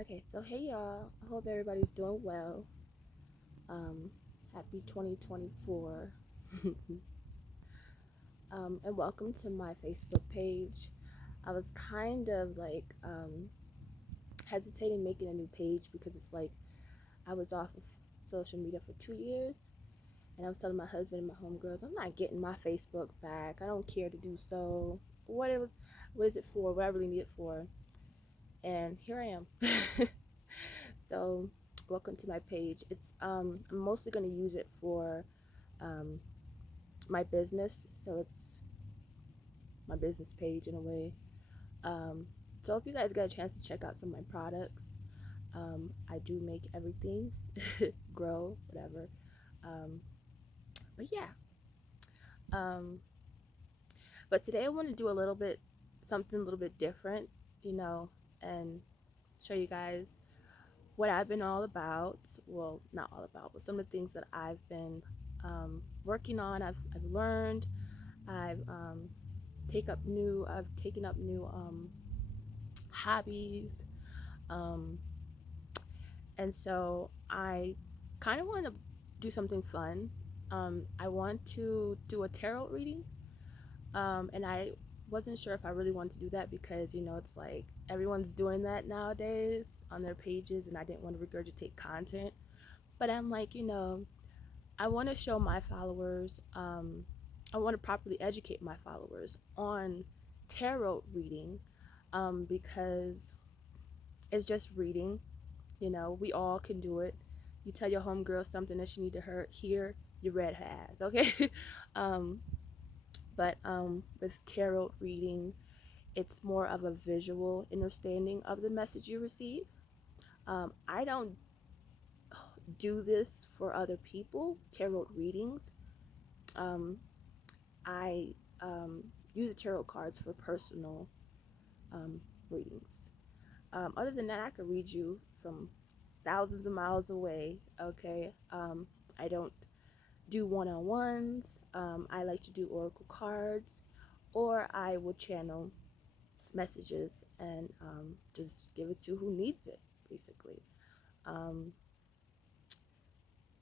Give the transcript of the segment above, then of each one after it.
Okay, so hey y'all. I hope everybody's doing well. Um, Happy 2024. And welcome to my Facebook page. I was kind of hesitating making a new page because it's like I was off of social media for 2 years, and I was telling my husband and my homegirls, I'm not getting my Facebook back. I don't care to do so. What is it for? What I really need it for? And here I am. So, welcome to my page. I'm mostly going to use it for um, my business, so it's my business page in a way. Um, so if you guys get a chance to check out some of my products, I do make everything, grow, whatever. Um, but yeah, um, but today I want to do a little bit something a little bit different, you know, and show you guys what I've been all about. Well, not all about, but some of the things that I've been working on. I've learned. I've I've taken up new hobbies, um, and so I kind of want to do something fun. I want to do a tarot reading, and I wasn't sure if I really wanted to do that because it's like everyone's doing that nowadays on their pages, and I didn't want to regurgitate content. But I'm like, I want to show my followers, I want to properly educate my followers on tarot reading, because it's just reading. We all can do it. You tell your homegirl something that she need to hear, you read her ass, okay? um, but with tarot reading, it's more of a visual understanding of the message you receive. I don't do this for other people, tarot readings. Um, I use the tarot cards for personal um, readings. Other than that, I could read you from thousands of miles away. Okay. I don't do one-on-ones. I like to do oracle cards, or I will channel messages and just give it to who needs it, basically. Um,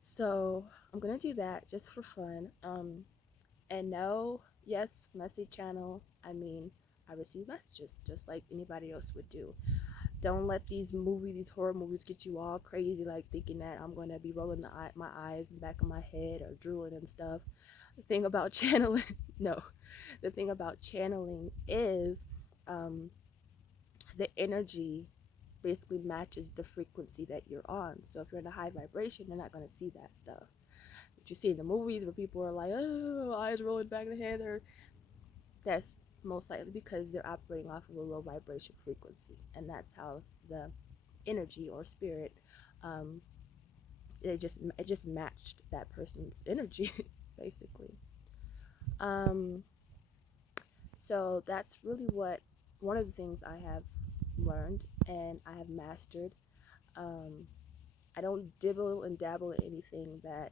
so I'm gonna do that just for fun. And no, yes, when I say channel, I mean I receive messages just like anybody else would do. Don't let these horror movies get you all crazy, like thinking that I'm going to be rolling my eyes in the back of my head or drooling and stuff. The thing about channeling, no, the thing about channeling is um, the energy basically matches the frequency that you're on. So if you're in a high vibration, you're not going to see that stuff. But you see in the movies where people are like, oh, eyes rolling back in the head, or that's most likely because they're operating off of a low vibration frequency, and that's how the energy or spirit, um, it just matched that person's energy, basically. Um, so that's really what one of the things I have learned and I have mastered. Um, I don't dibble and dabble in anything that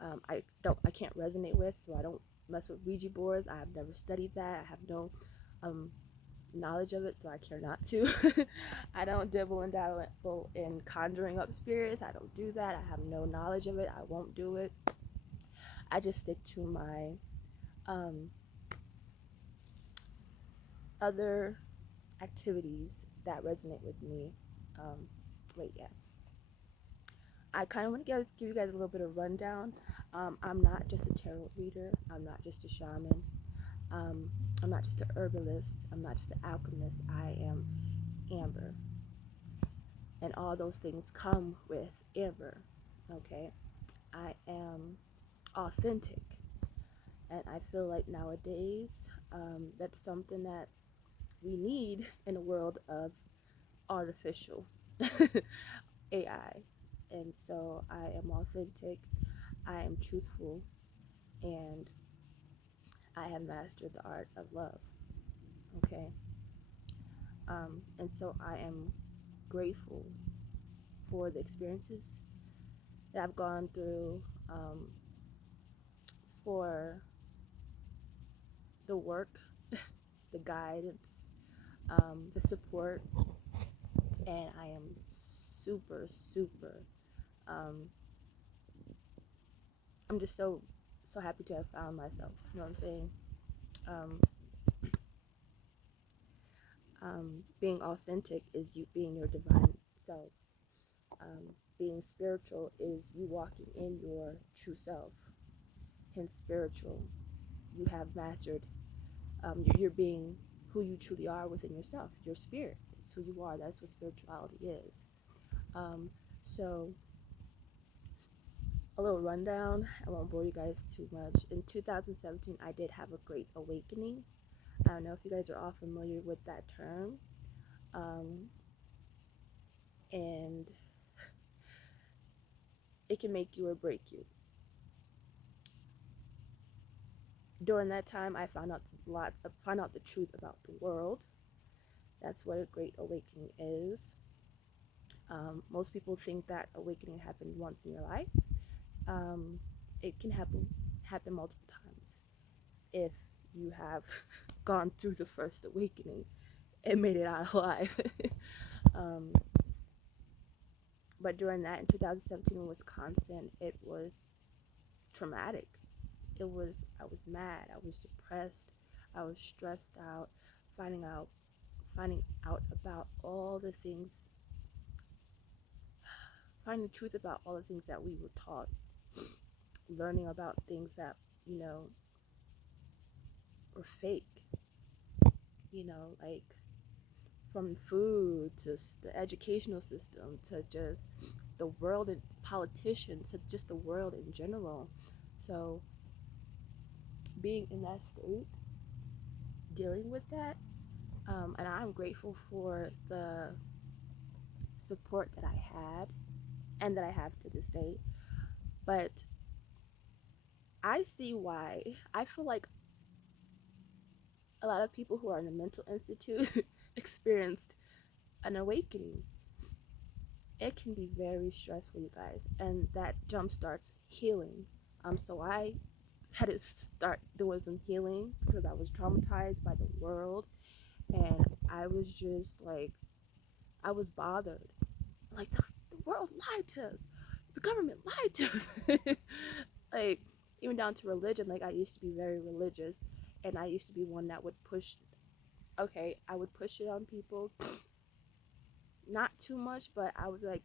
I can't resonate with, so I don't mess with Ouija boards. I have never studied that. I have no um, knowledge of it, so I care not to. I don't dibble and dabble in conjuring up spirits. I don't do that. I have no knowledge of it. I won't do it. I just stick to my um, other activities that resonate with me. Um, wait, yeah. I kind of want to give you guys a little bit of rundown. I'm not just a tarot reader. I'm not just a shaman. Um, I'm not just a herbalist. I'm not just an alchemist. I am Amber, and all those things come with Amber. Okay, I am authentic, and I feel like nowadays that's something that we need in a world of artificial AI. And so I am authentic, I am truthful, and I have mastered the art of love. Okay, and so I am grateful for the experiences that I've gone through, for the work, the guidance, the support, and I am super, super. Um, I'm just so happy to have found myself. You know what I'm saying? Um, being authentic is you being your divine self. Being spiritual is you walking in your true self. Hence, spiritual. You have mastered. You're being who you truly are within yourself. Your spirit. It's who you are. That's what spirituality is. Um, so, a little rundown. I won't bore you guys too much. In 2017, I did have a great awakening. I don't know if you guys are all familiar with that term. Um, and it can make you or break you. During that time, I found out the truth about the world. That's what a great awakening is. Most people think that awakening happened once in your life. Um, it can happen multiple times if you have gone through the first awakening and made it out alive. um, but during that in 2017 in Wisconsin, it was traumatic. I was mad, I was depressed, I was stressed out, finding out finding out about all the things, finding the truth about all the things that we were taught, learning about things that, you know, were fake, like from food to the educational system to just the world and politicians to just the world in general. So being in that state, dealing with that, and I'm grateful for the support that I had and that I have to this day. But I see why. I feel like a lot of people who are in the mental institute experienced an awakening. It can be very stressful, you guys, and that jump starts healing. So I had to start doing some healing because I was traumatized by the world, and I was just like, I was bothered. Like the world lied to us, the government lied to us. Like even down to religion. Like I used to be very religious, and I used to be one that would push. Okay, I would push it on people, not too much, but I would like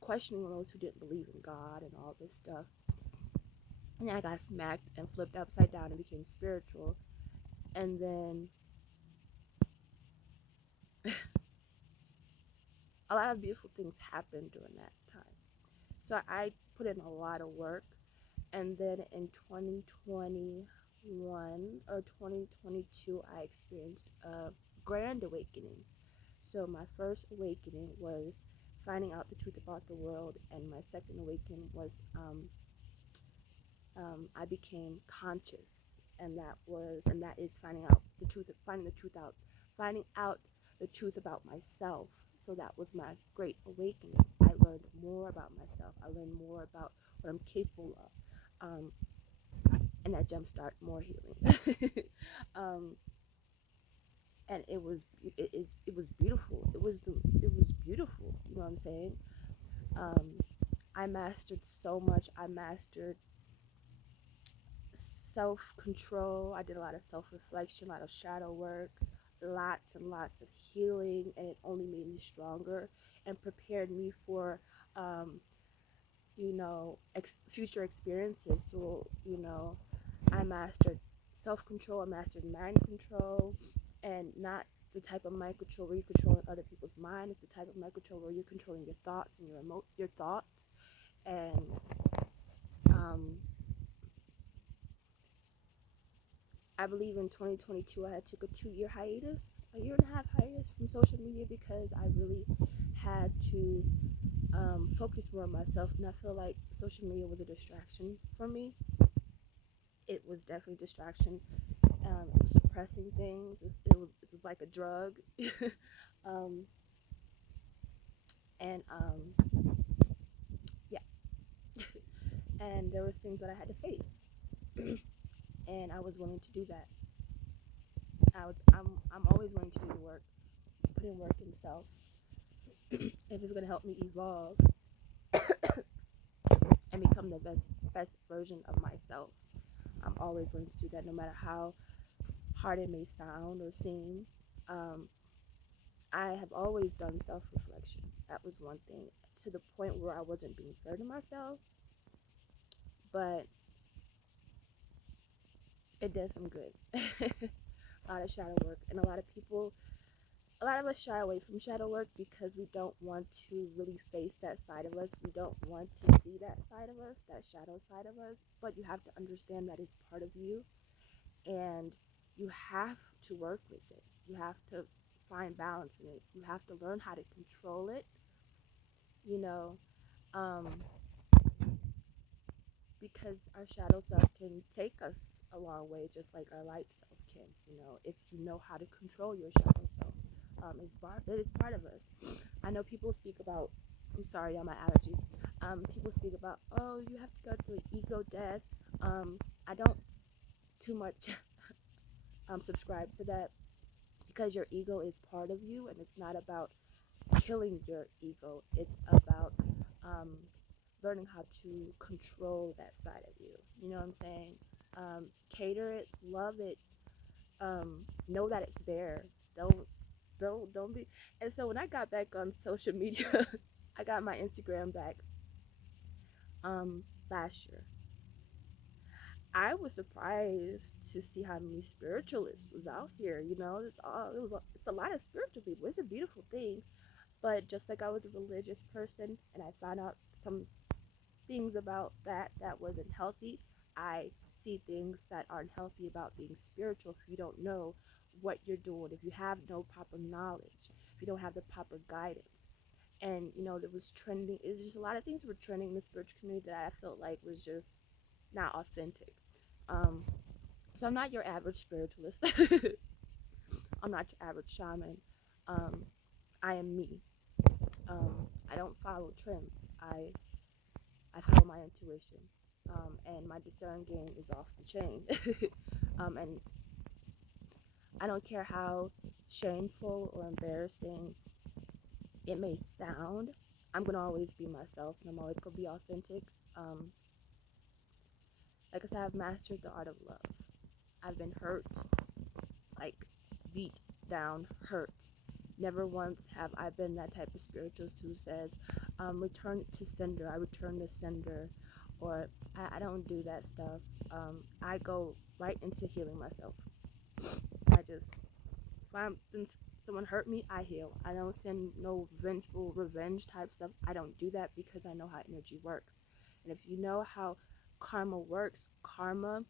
questioning those who didn't believe in God and all this stuff. And then I got smacked and flipped upside down and became spiritual. And then a lot of beautiful things happened during that time. So I put in a lot of work. And then in 2021 or 2022, I experienced a grand awakening. So my first awakening was finding out the truth about the world, and my second awakening was I became conscious, and that is finding out the truth about myself. So that was my great awakening. I learned more about myself. I learned more about what I'm capable of, and that jumpstart more healing. um, and it was beautiful. It was beautiful. You know what I'm saying? Um, I mastered so much. I mastered self control. I did a lot of self reflection, a lot of shadow work, lots and lots of healing, and it only made me stronger and prepared me for, um, future experiences. So, I mastered self control, I mastered mind control, and not the type of mind control where you're controlling other people's mind. It's the type of mind control where you're controlling your thoughts and your thoughts. And um, I believe in 2022 I had took a 2 year hiatus, a year and a half hiatus from social media because I really had to focus more on myself, and I feel like social media was a distraction for me. It was definitely a distraction. It was suppressing things. It's like a drug, um, and yeah, and there was things that I had to face, and I was willing to do that. I'm always willing to do the work, put in work in self, if it's going to help me evolve and become the best version of myself, I'm always going to do that, no matter how hard it may sound or seem. Um, I have always done self reflection. That was one thing, to the point where I wasn't being fair to myself, but it does some good. A lot of shadow work, and a lot of us shy away from shadow work because we don't want to really face that side of us. We don't want to see that side of us, that shadow side of us. But you have to understand that it's part of you, and you have to work with it. You have to find balance in it. You have to learn how to control it, you know, um, because our shadow self can take us a long way, just like our light self can, if you know how to control your shadow self. It is part of us. I know people speak about, I'm sorry, on my allergies. People speak about, oh, you have to go through ego death. I don't too much subscribe to that, because your ego is part of you, and it's not about killing your ego. It's about um, learning how to control that side of you. You know what I'm saying? Cater it, love it, know that it's there. Don't be. And so when I got back on social media, I got my Instagram back last year. I was surprised to see how many spiritualists was out here. It's a lot of spiritual people. It's a beautiful thing. But just like I was a religious person and I found out some things about that wasn't healthy, I see things that aren't healthy about being spiritual if you don't know what you're doing, if you have no proper knowledge, if you don't have the proper guidance. And there was trending. It's just a lot of things were trending in the spiritual community that I felt like was just not authentic. Um, so I'm not your average spiritualist. I'm not your average shaman. Um, I am me. I don't follow trends. I follow my intuition, and my discern game is off the chain. And I don't care how shameful or embarrassing it may sound. I'm gonna always be myself, and I'm always gonna be authentic. Um, like I said, I've mastered the art of love. I've been hurt, like beat down, hurt. Never once have I been that type of spiritualist who says, return it to sender, I return the sender, or I don't do that stuff. I go right into healing myself. I just, if someone hurt me, I heal. I don't send no vengeful revenge type stuff. I don't do that because I know how energy works. And if you know how karma works, karma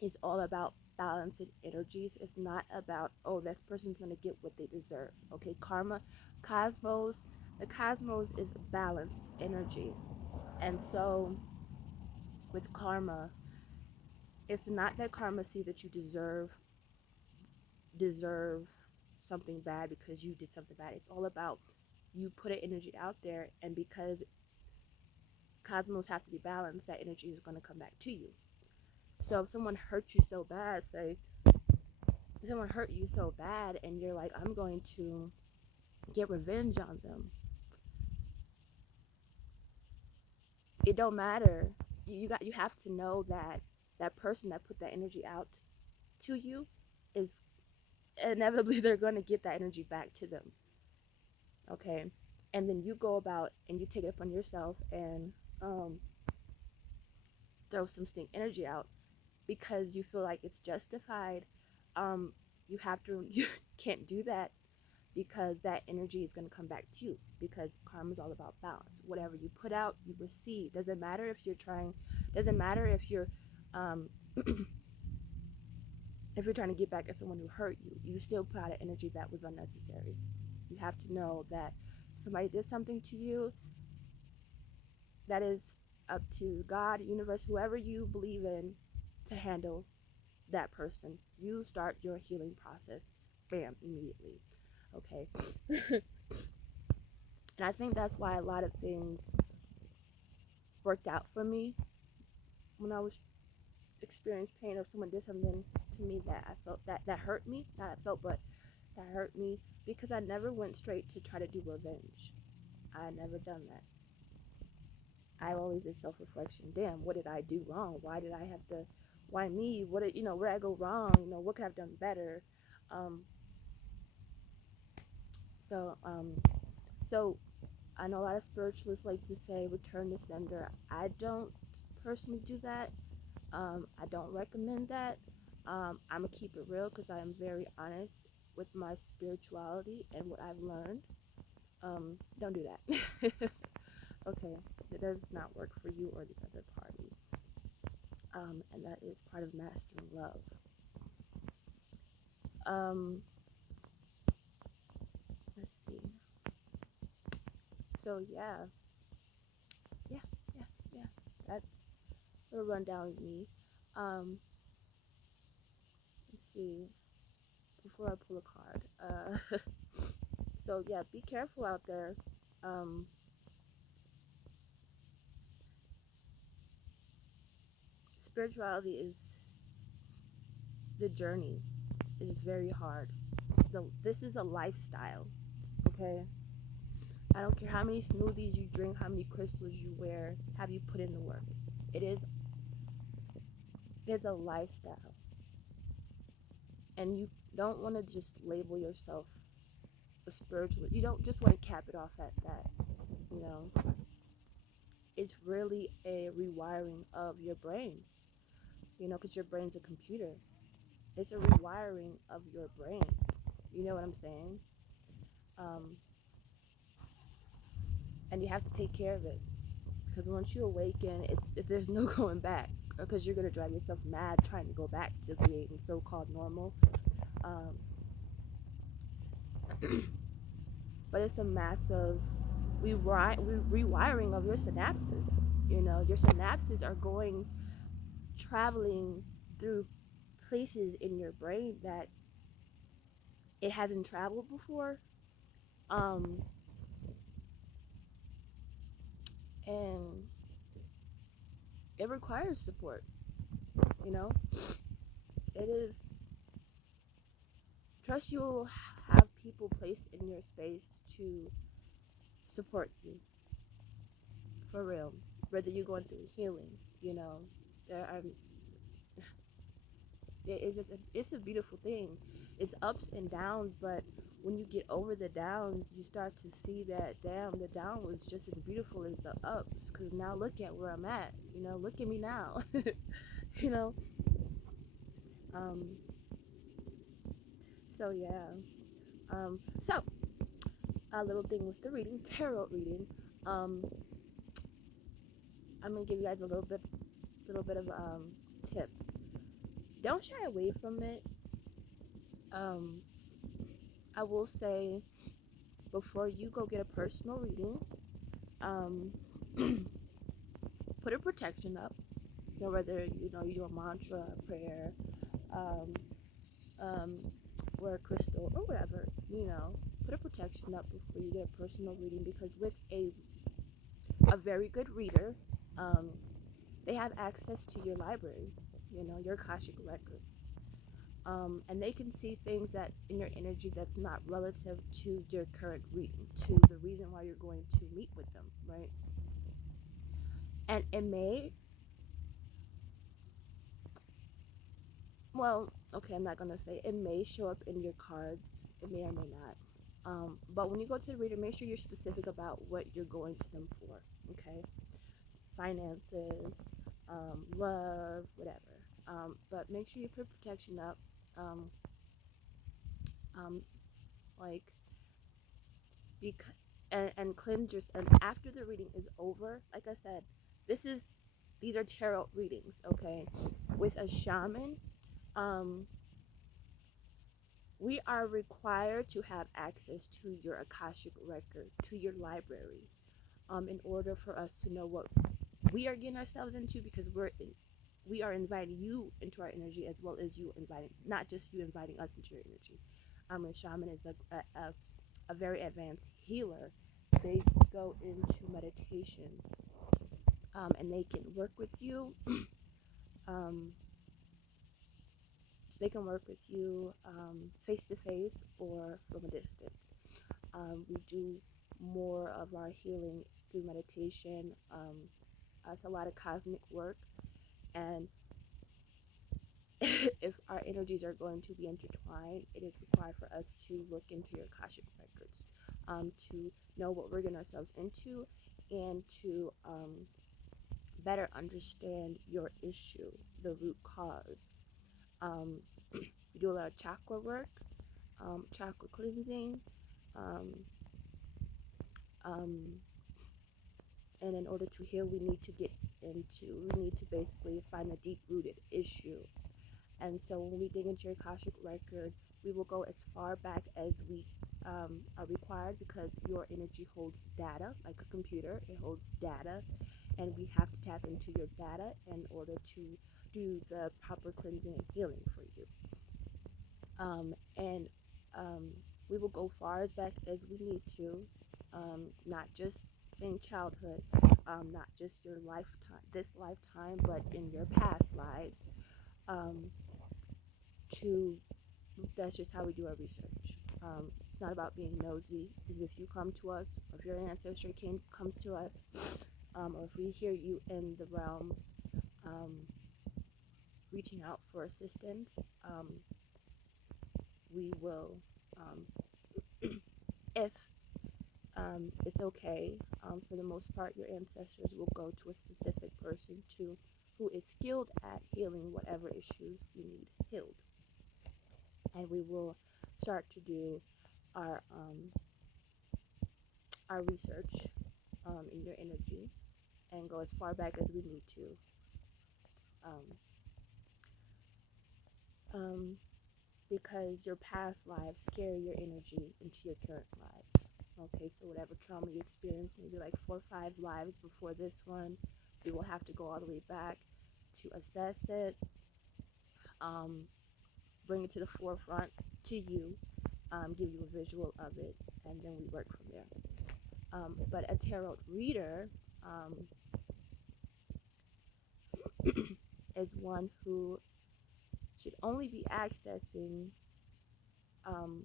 is all about balancing energies. It's not about, oh, this person's gonna get what they deserve. Okay, karma, cosmos, the cosmos is balanced energy. And so with karma, it's not that karma sees that you deserve something bad because you did something bad. It's all about you put an energy out there, and because cosmos have to be balanced, that energy is going to come back to you. So if someone hurt you so bad, say someone hurt you so bad and you're like, I'm going to get revenge on them, it don't matter. You have to know that that person that put that energy out to you is inevitably they're going to get that energy back to them. Okay, and then you go about and you take it upon yourself and um, throw some stink energy out because you feel like it's justified. um, you have to you can't do that, because that energy is going to come back to you, because karma is all about balance. Whatever you put out, you receive. Doesn't matter um, if you're trying to get back at someone who hurt you, you still put out an energy that was unnecessary. You have to know that somebody did something to you, that is up to God, universe, whoever you believe in, to handle that person. You start your healing process, bam, immediately. Okay. And I think that's why a lot of things worked out for me when I was experiencing pain, or someone did something to me that I felt that hurt me, not I felt, but that hurt me, because I never went straight to try to do revenge. I never done that. I always did self reflection. Damn, what did I do wrong? Why did I have to? Why me? What did where did I go wrong? What could I have done better? Um, so so I know a lot of spiritualists like to say return to sender. I don't personally do that. I don't recommend that. I'm gonna keep it real because I am very honest with my spirituality and what I've learned. Don't do that. Okay, it does not work for you or the other party. And that is part of mastering love. Um, let's see. So yeah, yeah, yeah. That's a rundown of me. Um, let's see. Before I pull a card. So yeah, be careful out there. Um, Spirituality is the journey. It is very hard. This is a lifestyle. Okay. I don't care how many smoothies you drink, how many crystals you wear, have you put in the work. It is it's a lifestyle. And you don't want to just label yourself a spiritual. You don't just want to cap it off at that. You know, it's really a rewiring of your brain. Because your brain's a computer. It's a rewiring of your brain. You know what I'm saying? Um, and you have to take care of it, because once you awaken, there's no going back, because you're gonna drive yourself mad trying to go back to being so-called normal. Um, but it's a massive rewiring of your synapses. Your synapses are traveling through places in your brain that it hasn't traveled before. Um, and it requires support. You know, it is trust you'll have people placed in your space to support you, for real. Whether you're going through healing, there are it's a beautiful thing. It's ups and downs, but when you get over the downs, you start to see that damn, the down was just as beautiful as the ups. Cause now look at where I'm at. Look at me now. you know. Um. So yeah. So a little thing with the reading, tarot reading. Um. I'm gonna give you guys a little bit of tip. Don't shy away from it. Um. I will say, before you go get a personal reading, um, put a protection up. Whether you do a mantra, a prayer, um, um, or a crystal or whatever. Put a protection up before you get a personal reading, because with a very good reader, um, they have access to your library. Your Akashic records. And they can see things that in your energy that's not relative to your current reading, to the reason why you're going to meet with them, right? And it may, well, okay, I'm not gonna say it may show up in your cards. It may or may not. But when you go to the reader, make sure you're specific about what you're going to them for. Okay, finances, love, whatever. But make sure you put protection up. Um, um, like because and cleanse your, and after the reading is over, like I said, these are tarot readings. Okay, with a shaman, um, we are required to have access to your Akashic record, to your library, in order for us to know what we are getting ourselves into, because we are inviting you into our energy, as well as you inviting, not just you inviting us into your energy. A shaman is a very advanced healer. They go into meditation, and they can work with you. um, they can work with you face to face or from a distance. We do more of our healing through meditation. It's a lot of cosmic work, and if our energies are going to be intertwined, it is required for us to look into your Akashic records, to know what we're getting ourselves into, and to better understand your issue, the root cause. Um, we do a lot of chakra work, chakra cleansing, um, um, and in order to heal, we need to basically find the deep rooted issue. And so when we dig into your Akashic record, we will go as far back as we are required, because your energy holds data like a computer. It holds data, and we have to tap into your data in order to do the proper cleansing and healing for you. And we will go far as back as we need to, not just saying childhood, not just your lifetime, this lifetime, but in your past lives. Um, to That's just how we do our research. It's not about being nosy. Is if you come to us, or if your ancestor comes to us, or if we hear you in the realms, um, reaching out for assistance, we will, if it's okay. For the most part, your ancestors will go to a specific person who is skilled at healing whatever issues you need healed, and we will start to do our our research in your energy and go as far back as we need to. Um, um, because your past lives carry your energy into your current lives. Okay, so whatever trauma you experienced, maybe like 4 or 5 lives before this one, we will have to go all the way back to assess it, um, bring it to the forefront to you, give you a visual of it, and then we work from there. But a tarot reader is one who should only be accessing um,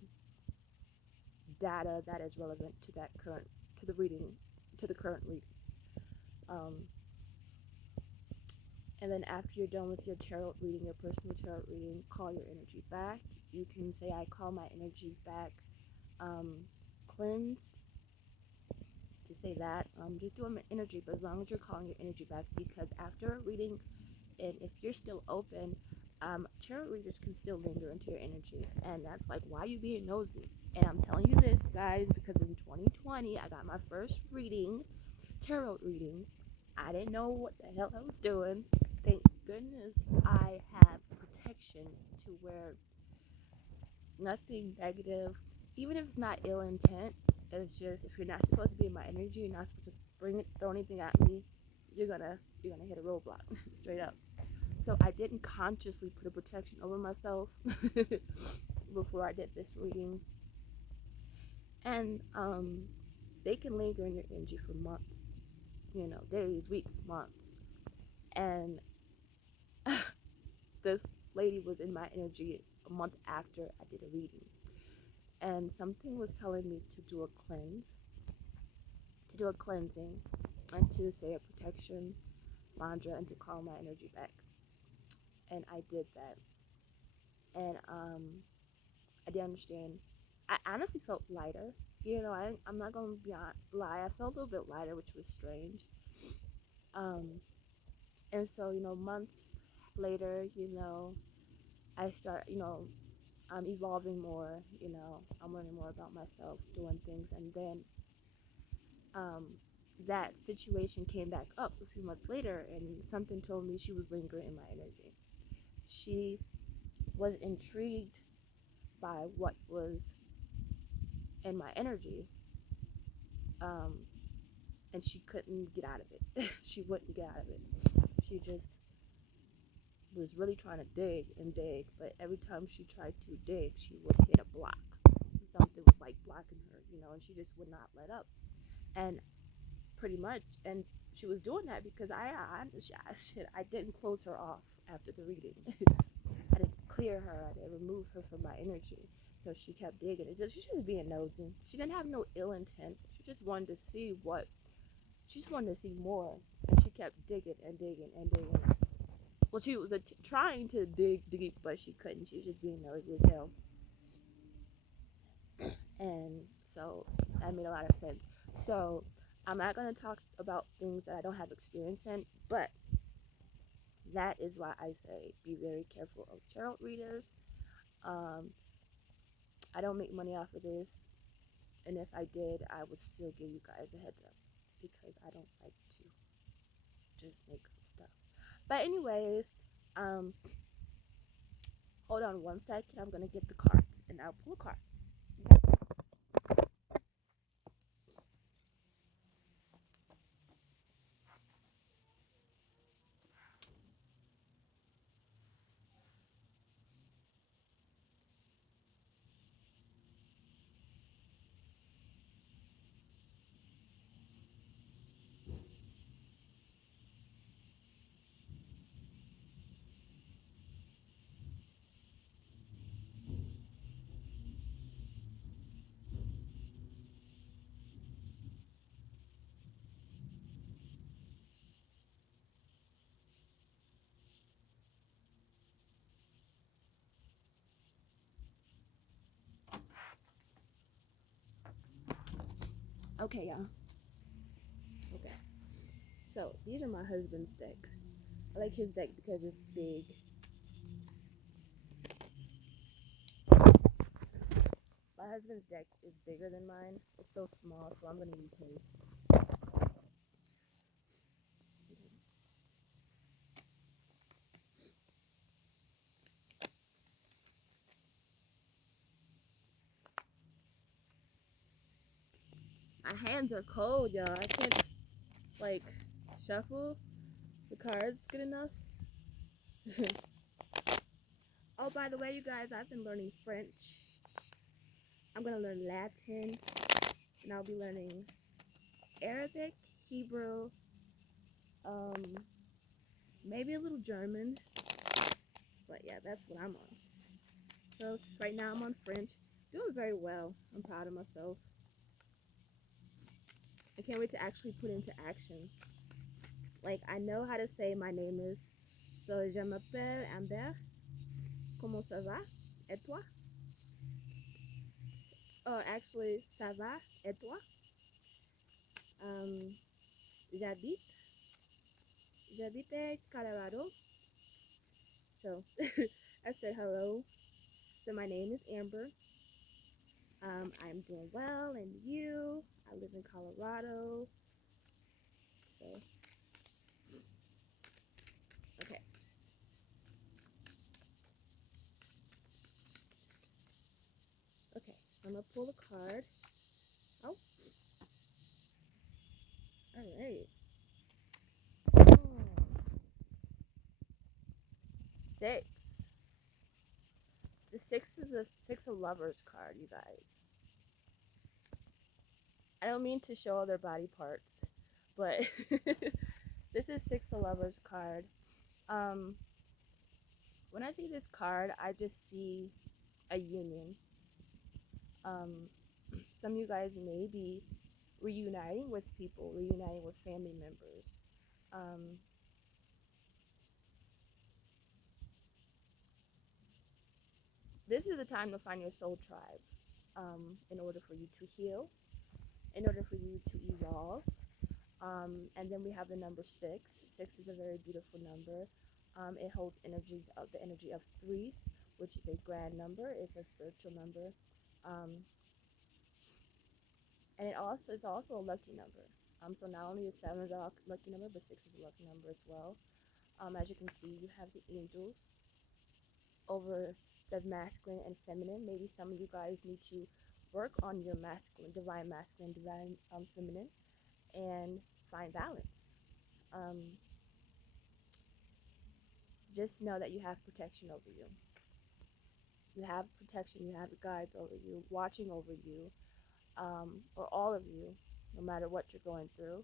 data that is relevant to that current to the reading to the current reading. Um, and then after you're done with your tarot reading, your personal tarot reading, call your energy back. You can say, "I call my energy back cleansed." You say that. Just do an energy, but as long as you're calling your energy back, because after a reading, and if you're still open, tarot readers can still linger into your energy, and that's like, why you being nosy? And I'm telling you this, guys, because in 2020 I got my first tarot reading. I didn't know what the hell I was doing. Thank goodness I have protection to where nothing negative, even if it's not ill intent, it's just, if you're not supposed to be in my energy, you're not supposed to throw anything at me, you're gonna hit a roadblock straight up. So I didn't consciously put a protection over myself before I did this reading, and they can linger in your energy for months, days, weeks, months, and this lady was in my energy a month after I did a reading, and something was telling me to do a cleansing, and to say a protection mantra, and to call my energy back, and I did that, and I did understand. I honestly felt lighter. I'm not gonna lie. I felt a little bit lighter, which was strange. Um, and so months later, I start, I'm evolving more. I'm learning more about myself, doing things, and then um, that situation came back up a few months later, and something told me she was lingering in my energy. She was intrigued by what was in my energy, um, and she couldn't get out of it. She wouldn't get out of it. She just was really trying to dig and dig, but every time she tried to dig, she would hit a block. Something was like blocking her, and she just would not let up. And pretty much, and she was doing that because I didn't close her off after the reading. I didn't clear her, to remove her from my energy. So she kept digging. She's just being nosy. She didn't have no ill intent. She just wanted to see what. She just wanted to see more, and she kept digging and digging and digging. Well, she was trying to dig deep, but she couldn't. She was just being nosy as hell, and so that made a lot of sense. So I'm not gonna talk about things that I don't have experience in, but that is why I say be very careful of tarot readers. Um, I don't make money off of this, and if I did, I would still give you guys a heads up because I don't like to just make stuff. But anyways, um, hold on one second. I'm gonna get the cards, and I'll pull a card. Okay, y'all. Okay. So these are my husband's decks. I like his deck because it's big. My husband's deck is bigger than mine. It's so small, so I'm gonna use his. My hands are cold, y'all. I can't like shuffle the cards good enough. Oh, by the way, you guys, I've been learning French. I'm gonna learn Latin, and I'll be learning Arabic, Hebrew, um, maybe a little German. But yeah, that's what I'm on. So right now I'm on French. Doing very well. I'm proud of myself. I can't wait to actually put into action. Like, I know how to say my name is. So, je m'appelle Amber. Comment ça va? Et toi? Oh, actually, ça va? Et toi? Um, j'habite. J'habite Colorado. So, I said hello. So, my name is Amber. I'm doing well, and you? I live in Colorado. So, okay. Okay, so I'm gonna pull a card. Oh, all right. Oh, six. The six is a six of lovers card, you guys. I don't mean to show other body parts, but this is six of lovers card. Um, when I see this card, I just see a union. Um, some of you guys may be reuniting with people, reuniting with family members. Um, this is the time to find your soul tribe in order for you to heal, in order for you to evolve. And then we have the number six. Six is a very beautiful number. It holds energies of the energy of three, which is a grand number. It's a spiritual number, um, and it's also a lucky number. So not only is seven is a lucky number, but six is a lucky number as well. As you can see, you have the angels over the masculine and feminine. Maybe some of you guys need to work on your masculine, divine feminine, and find balance. Um, just know that you have protection over you. You have protection, you have guides over you, watching over you, or all of you, no matter what you're going through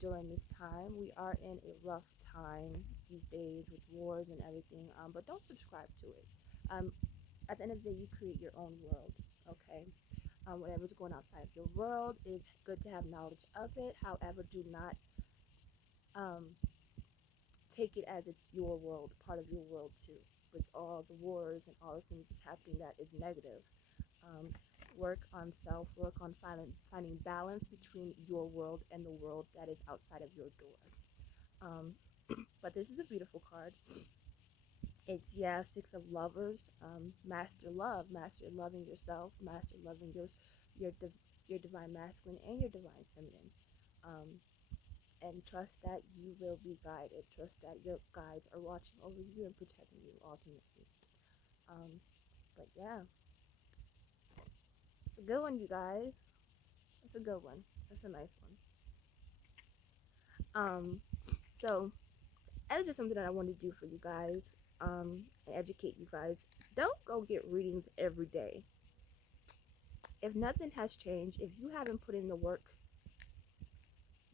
during this time. We are in a rough time these days with wars and everything, but don't subscribe to it. Um, at the end of the day, you create your own world. Okay. Whatever's going outside of your world, it's good to have knowledge of it. However, do not um, take it as it's your world, part of your world too, with all the wars and all the things that's happening that is negative. Um, Work on self, work on finding balance between your world and the world that is outside of your door. Um, but this is a beautiful card. It's, yeah, Six of Lovers. Master love, master loving yourself, master loving your your divine masculine and your divine feminine. Um, and trust that you will be guided. Trust that your guides are watching over you and protecting you ultimately. Um, but yeah, it's a good one, you guys. It's a good one. That's a nice one. So that's just something that I want to do for you guys. And educate you guys. Don't go get readings every day. If nothing has changed, if you haven't put in the work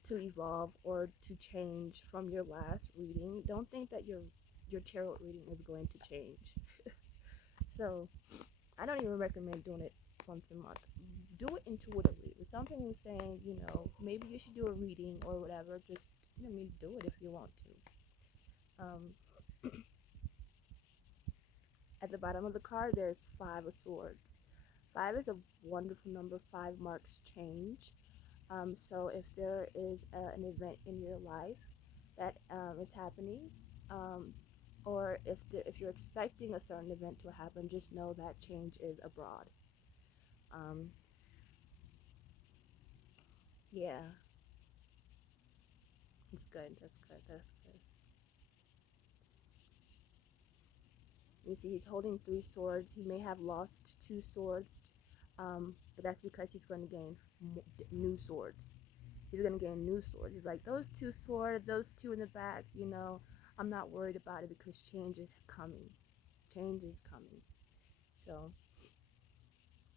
to evolve or to change from your last reading, don't think that your tarot reading is going to change. So I don't even recommend doing it once a month. Do it intuitively. If something is saying, maybe you should do a reading or whatever, just, do it if you want to. At the bottom of the card, there's Five of Swords. Five is a wonderful number. Five marks change. So if there is an event in your life that is happening, um, or if you're expecting a certain event to happen, just know that change is abroad. Um, yeah, it's good. That's good. That's good. You see, he's holding three swords. He may have lost two swords, but that's because he's going to gain new swords. He's going to gain new swords. He's like, those two swords, those two in the back, I'm not worried about it because change is coming. Change is coming. So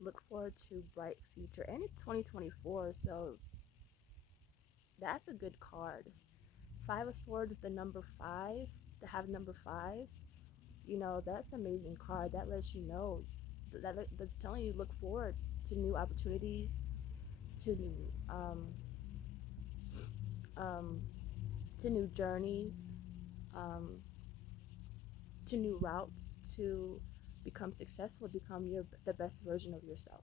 look forward to bright future. And it's 2024, so that's a good card. Five of Swords, the number five, to have number five, that's an amazing card. That lets you know, that's telling you look forward to new opportunities, to um, to new journeys, um, to new routes, to become successful, become the best version of yourself.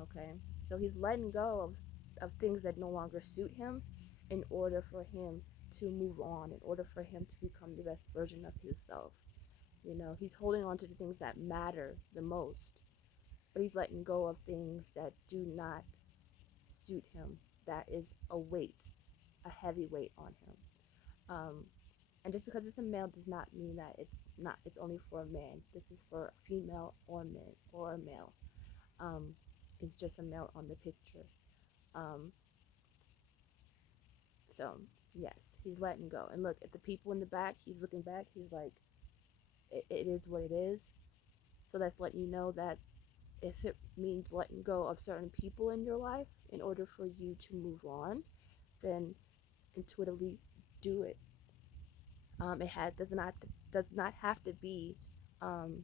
Okay, so he's letting go of things that no longer suit him in order for him to move on, in order for him to become the best version of himself. He's holding on to the things that matter the most, but he's letting go of things that do not suit him. That is a weight, a heavy weight on him. Um, and just because it's a male does not mean that it's only for a man. This is for a female or man or a male. Um, it's just a male on the picture. Um, so yes, he's letting go. And look at the people in the back. He's looking back. He's like, it is what it is. So that's letting you know that if it means letting go of certain people in your life in order for you to move on, then intuitively do it. It does not have to be um,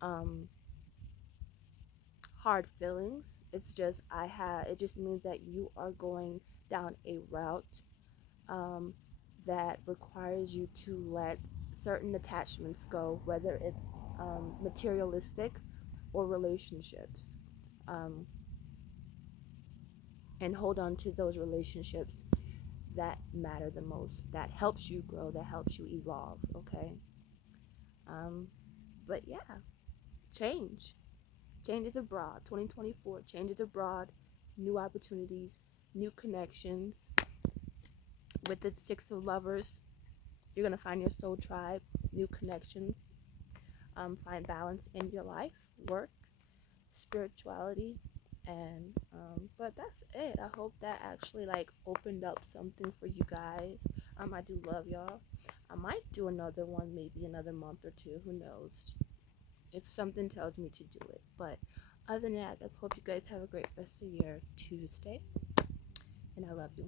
um, hard feelings. It just means that you are going down a route um, that requires you to let certain attachments go, whether it's materialistic or relationships, um, and hold on to those relationships that matter the most, that helps you grow, that helps you evolve. Okay. um, but yeah, change changes abroad. 2024 changes abroad, new opportunities, new connections. With the Six of Lovers, you're going to find your soul tribe, new connections, find balance in your life, work, spirituality. And but that's it. I hope that actually like opened up something for you guys. I do love y'all. I might do another one, maybe another month or two, who knows, if something tells me to do it. But other than that, I hope you guys have a great rest of your Tuesday, and I love you.